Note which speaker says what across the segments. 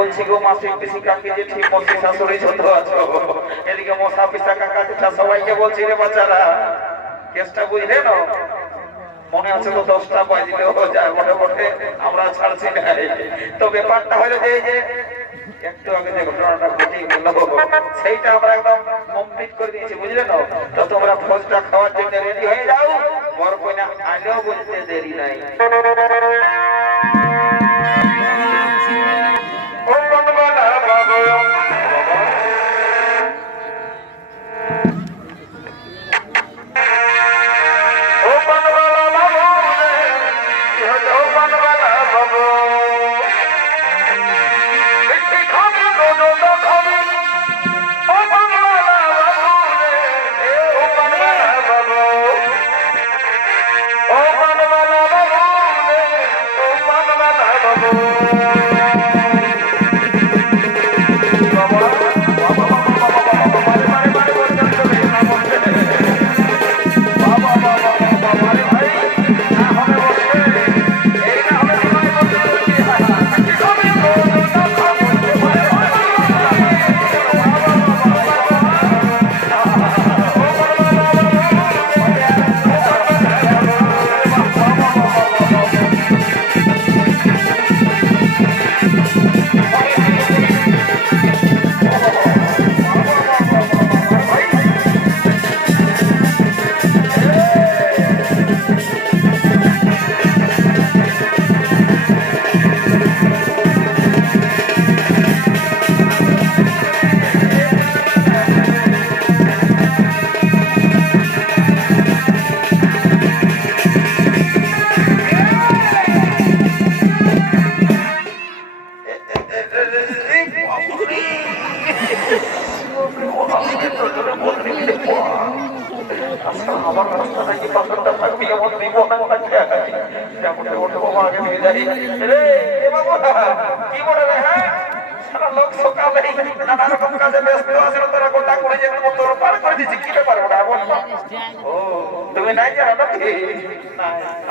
Speaker 1: বলছি গো মাসি, পিসি কাকি যে ঠিক মসি শাশুড়ি ছোট আছো। এদিকে মশা, পিসা, কাকা কুচা সবাইকে বলছি রে বাচ্চারা। কেসটা বুঝলে না? মনে আছে তো দশটা বাজলেও যায় মোটে মোটে আমরা ছাড়ছি না। তো ব্যাপারটা হলো যে যে একটু আগে যে ঘটনাটা ঘটে গেল, সেইটা আমরা একদম কমপ্লিট করে দিয়েছি, বুঝলে না? তো তোমরা ভোজটা খাওয়ার জন্য রেডি হয়ে যাও। বর কইনা আলেও বলতে দেরি নাই।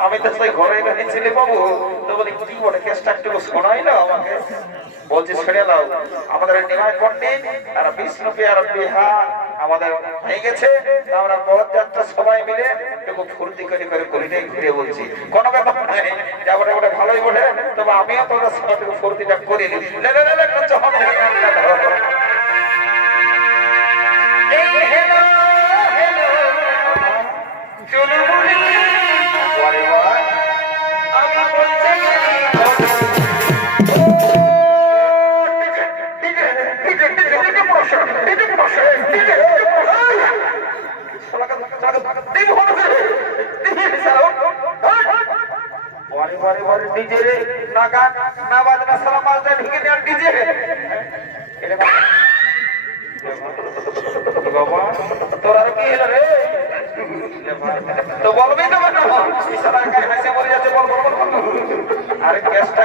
Speaker 1: আমি তো সেই ঘরে রেখেছিলি বাবু তো বলি কি বলে কেসটা একটু শোনাই না আমাকে বলছি ছেড়ে দাও আমাদের নিমাই পণ্ডিত আর বিষ্ণুপি আর বিহা আমাদের হয়ে গেছে আমরা বহুত যাত্রা সবাই মিলে একটু ফুর্তি করে করে করিটাই ঘুরে বলছি কোনো ব্যাপার নাই বটে ভালোই বটে তবে আমিও তোদের সঙ্গে ফুর্তিটা করে চলো বলি ওরে বাবা আমি বলতে গেলি তো বলবি তো হাসে মরে যাচ্ছে বল বল বল আরে গ্যাসটা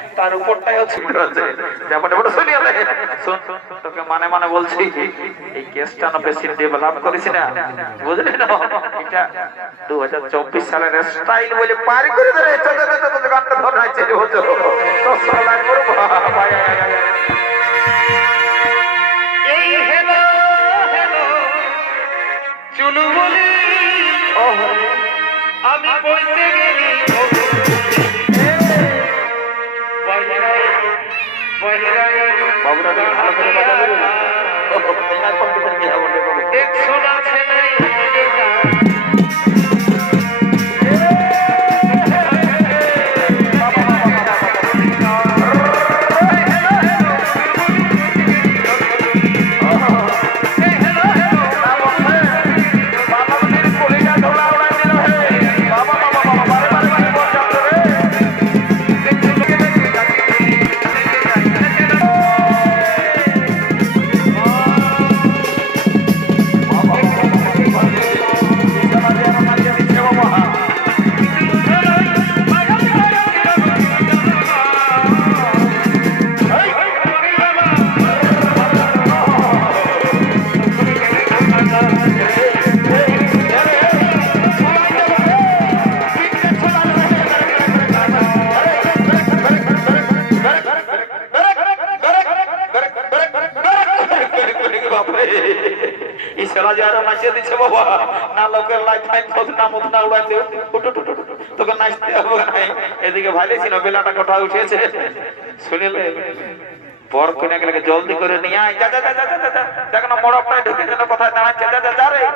Speaker 1: তার উপরটাও ছিঁড়া আছে যেমন বড় শুনিলে শোন তোকে মানে মানে বলছি এই কেসটা না বেশি ডেভেলপ করিস না। বুঝলি না? এটা দু হাজার চব্বিশ সালের স্টাইল বলে পারি করে গানটা ধরে আছে হতো তো সালা করব ভাই এই হেলো হেলো চুলু বলি আমি বলতে গেলি বাবুরা ভালো করে বাজাবে না এদিকে ভালো ছিল, বেলাটা কোঠা উঠেছে। শুনিলে বর কোনে গেলে জলদি করে নিয়ে আয়। যা যা দেখ না মোড় আপনার ঢুকে যেন কোথায় দাঁড়াচ্ছে। যা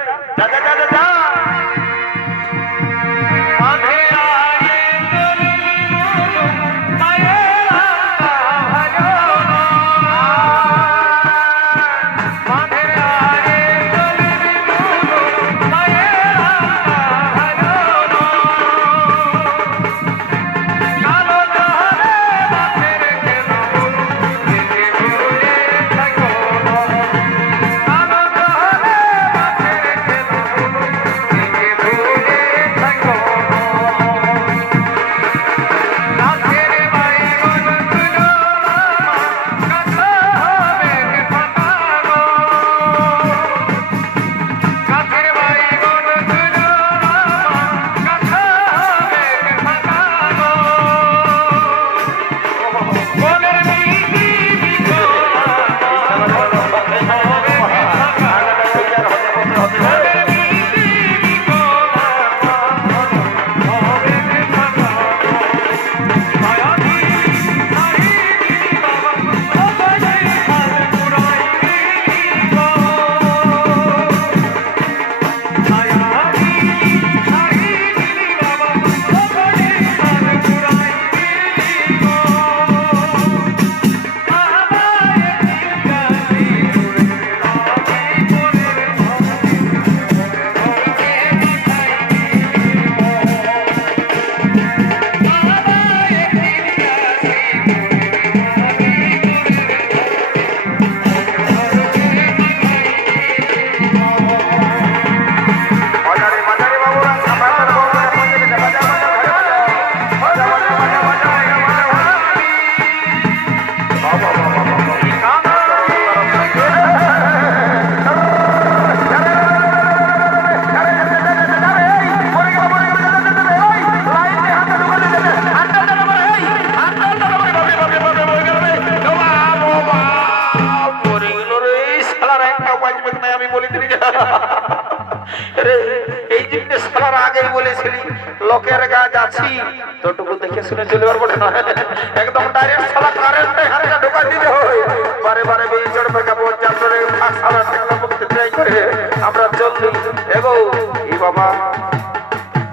Speaker 1: শুনে চলে পারব না। একদম ডাইরেক্ট সালা কারেন্টে হাতে ঢোকা দিতে হয় বারে বারে বেয়ে চড়বে কাপড় চাপড়ে সালা টেকলা করতে ট্রাই করে। আমরা চললি এগো, ই বাবা।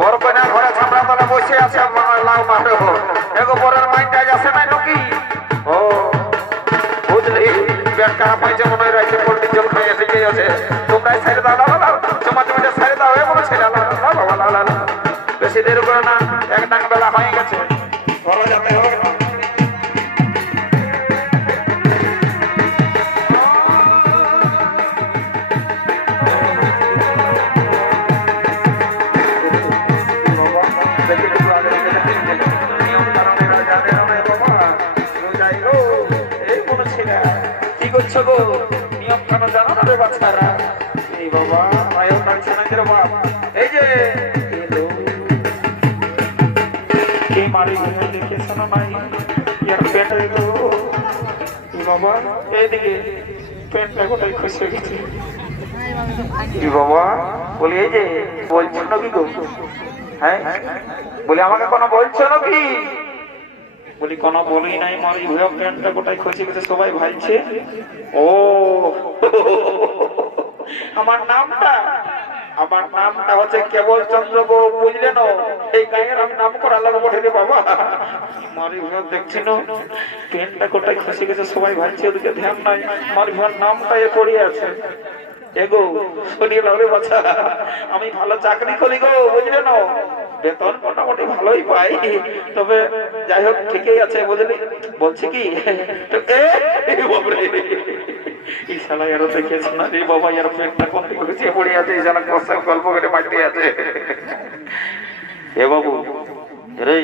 Speaker 1: বড় কন্যা ঘরে ছামড়া তলে বসে আছে লাউ মারে এগো বরের মাইন্ড আজ আসে নাই নাকি ও, বুঝলি? পেট খারাপ হয়েছে মনে হয় রাইছে পোল্ট্রি জল খাই এসে গিয়ে আছে। তোমরাই ছেড়ে দাও লাও লাও তোমার তুমি ছেড়ে দাও, এ বলে বাবা লাও। বেশি দেরি করে না, এক ডাক বেলা হয়ে গেছে। করছ গো? নিয়ম কানুন জানো না রে বাচ্চারা? এই বাবা মায়ের কাছে না রে বাপ এই যে। কে মারি ঘুমে দেখেছ না নাই? ইয়ার পেটে এই বাবা, এইদিকে, পেটটা গোটাই খুশি হয়ে গেছে। বাবা, বলি, এই যে, বলছো নাকি গো? হ্যাঁ? বলি, আমাকে কোনো বলছো নাকি? বলি, কোনো বলি নাই, মারি ভয় প্যান্টটা গোটাই খসে গেছে, সবাই ভাইছে ও, আমার নামটা আমার নামটা হচ্ছে কেবল চন্দ্র গো বুঝলে না? এই গায়ের আমি নাম করা লাগবো রে বাবা। মারি ভয় দেখছি না? প্যান্টটা গোটাই খসে গেছে, সবাই ভাইছে ওদিকে ধ্যান নাই, মারি ভয়ের নামটা এ পড়ে আছে। এগো, শুনিয়ে রে বাচ্চা আমি ভালো চাকরি করি গো, বুঝলে না? বেতন মোটামুটি ভালোই পাই। তবে যাই হোক, ঠিকই আছে বুঝলি। বলছি কি? না রে বাবা দিকে পড়ে আছে গল্প করে আছে। বাবু, রে।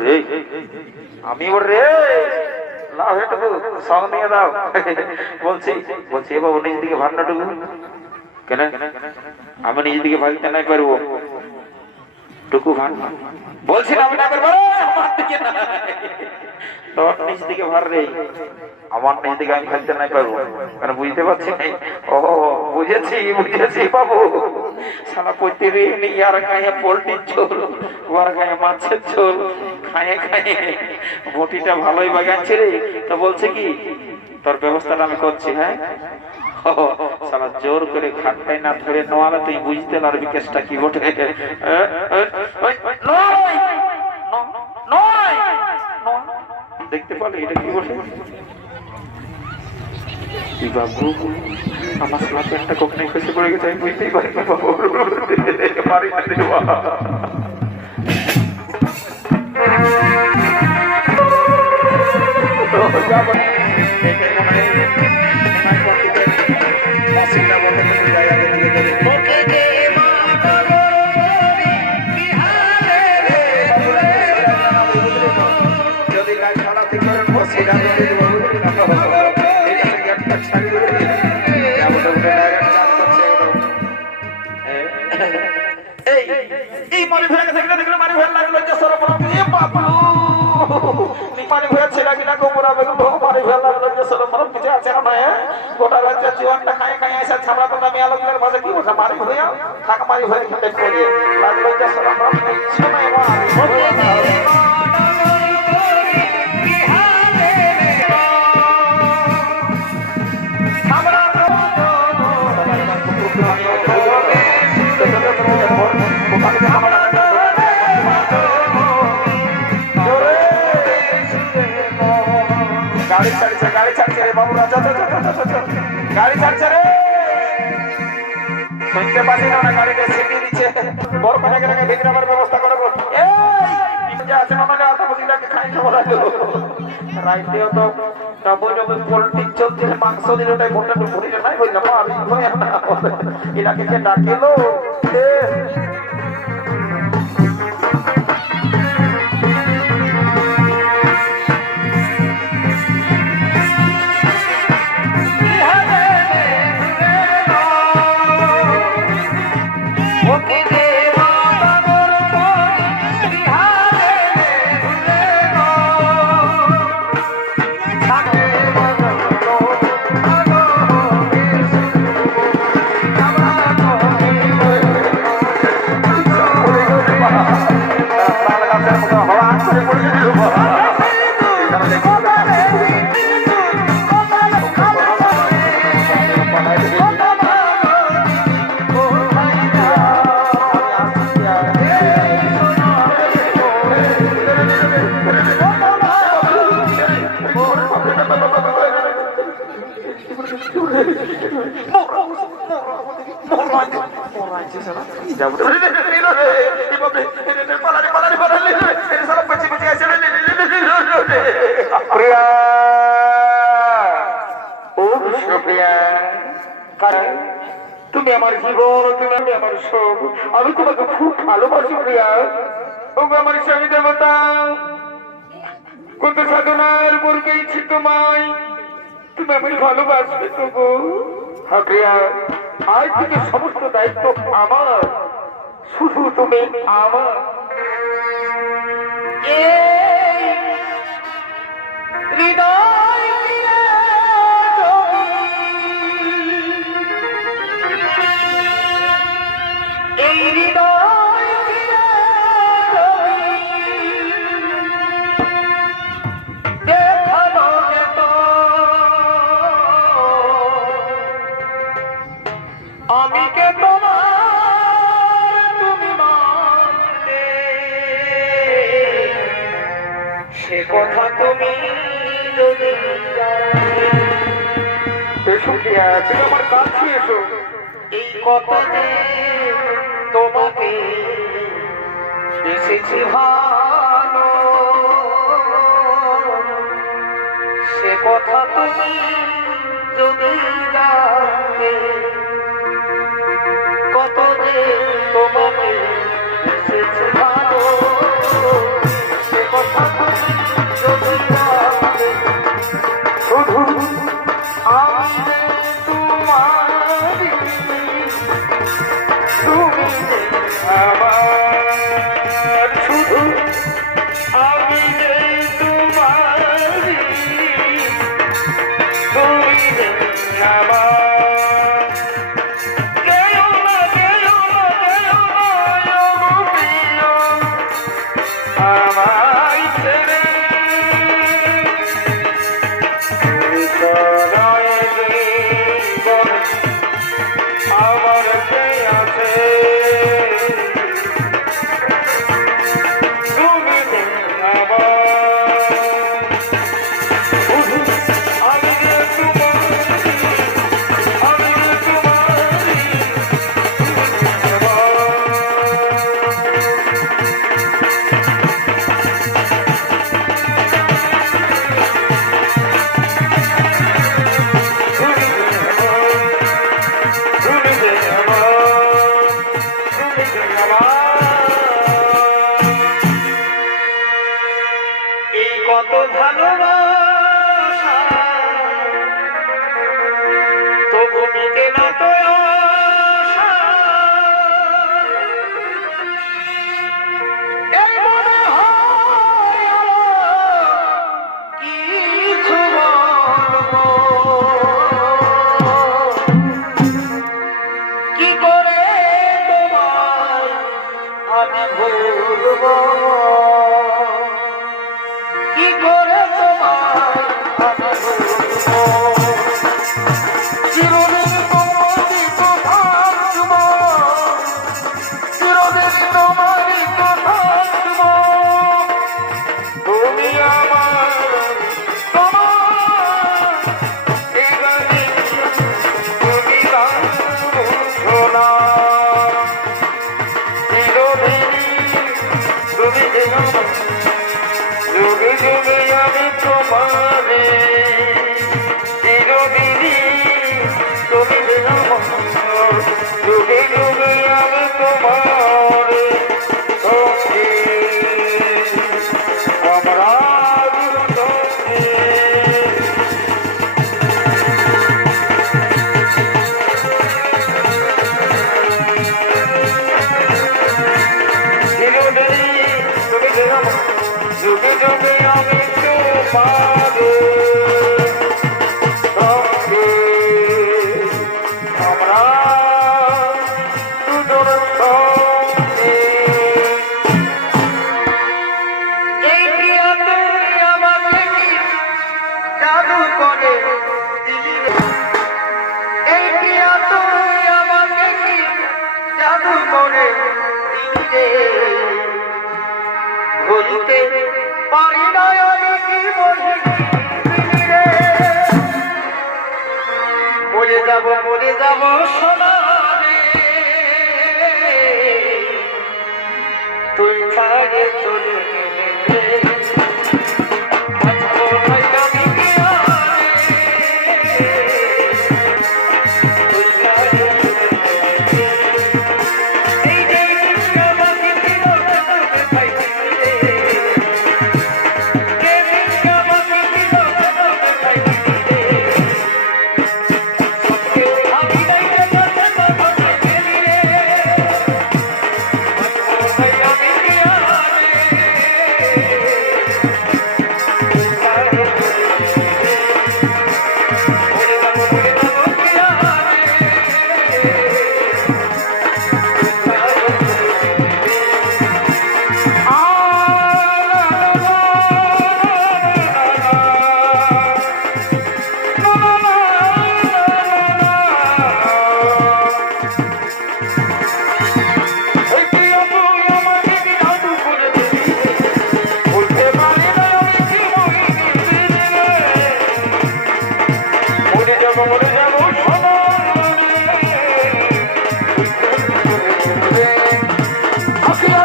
Speaker 1: রে। আমি ওর রে। লাভ সঙ্গ নিয়ে দাও। বলছি বলছি, এ বাবু, নিজ দিকে ভান্ডাটুকু কেন? আমি নিজে দিকে ভাগতে নাই পারব। টুকু ভার বলছি না দিকে ভার আমার আমি পারব। বুঝতে পারছি ও, বুঝেছি বুঝেছি সারা মাছের বটিটা ভালোই বাগাচ্ছে রে। তো বলছে কি, তোর ব্যবস্থাটা আমি করছি হ্যাঁ? শালা জোর করে খাটটাই না ধরে নোয়ালে তুই বুঝতে পারবি কেসটা কি! ন- দেখতে পারলে এটা কি বাবু, আমার সালা প্যান্টটা কখনোই খসে পড়ে গেছে বুঝতেই পারি ভেঙে ছেলে কিনা কোমরা বেগুন বহু ভেঙে লাগল যে সরবরাহ কিছু আছে না নয় গোটা রাজ্যের জীবনটা খাই খাই আসা ছামড়া তোমরা মেয়া লোকের মাঝে কি বসে মারি ভেঙে থাক মারি ভেঙে খেতে করে কিছু নাই ছাড়ছে গাড়ি ছাড়ছে রে বাবু রাজা গাড়ি ছাড়ছে রে। শুনতে পাচ্ছি না না গাড়িতে সিটি দিচ্ছে। বড় করে গেলে ভিতরে আবার ব্যবস্থা করে বল। এই যে আছে না মানে আতা বুঝিটাকে খাই খাব রাইতেও তো ডাবো ডাবো পোল্ট্রি চলছে, মাংস দিলে ওটাই ভোটটা ভরিলে নাই হয়ে যাব আমি না এটাকে কে ডাকিলো? প্রিয়া কারণ তুমি আমার জীবন তুমি আমি আমার সব আমি তোমাকে খুব ভালোবাসি প্রিয়া ও আমার স্বামী দেবতা কত সাধনার পর পেয়েছি তোমায় তুমি আমি ভালোবাসবে তবু। আজ থেকে সমস্ত দায়িত্ব আমার। শুধু তুমি আমার। তুমি আমার কাছে এসো এই কথা তোমাকে এসেছি ভালো সে কথা তুমি যদি জানতে কত যে তোমাকে এসেছি সে কথা তুমি যদি শুধু
Speaker 2: তোমারে ছাড়ে চলে গেলে।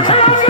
Speaker 2: Thank you.